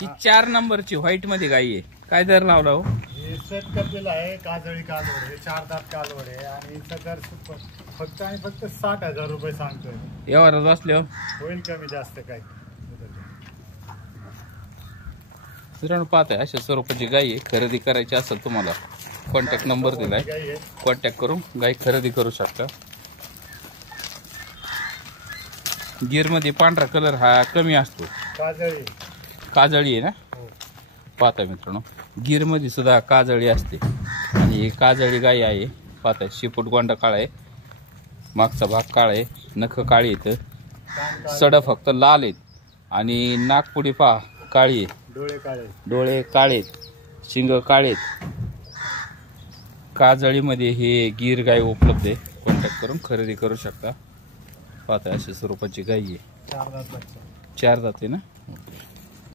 ही 4 नंबरची व्हाईट मध्ये गाई आहे. काय दर लावला हो? हे सेट कपलेलं आहे, काजळी कालवड हे 4 दात कालवड आहे आणि सदर फक्त आणि फक्त 60,000 रुपये सांगतोय. व्यवहारात बसल्यावर होईल कमी जास्त काही. मित्रांनो पाहताय अशा स्वरूपाची गाई आहे. खरेदी करायची असेल तुम्हाला कॉन्टॅक्ट नंबर दिलाय, कॉन्टॅक्ट करून गाई खरेदी करू शकता. गिर मध्ये पांढरा कलर हा कमी असतो, काजळी आहे ना. पाहताय मित्रांनो गिर मध्ये सुद्धा काजळी असते आणि काजळी गाई आहे. पाहताय शेपूट गोंडा काळा आहे, मागचा भाग काळा आहे, नख काळी आहेत, सड फक्त लाल आहेत आणि नाकपुडी पहा काळी आहे, डोळे काळे, शिंग काळे. काजळीमध्ये हे गिर गाय उपलब्ध आहे, कॉन्टॅक्ट करून खरेदी करू शकता. पाहताय अशा स्वरूपाची गाई आहे, 4 दात. 4 दात आहे ना.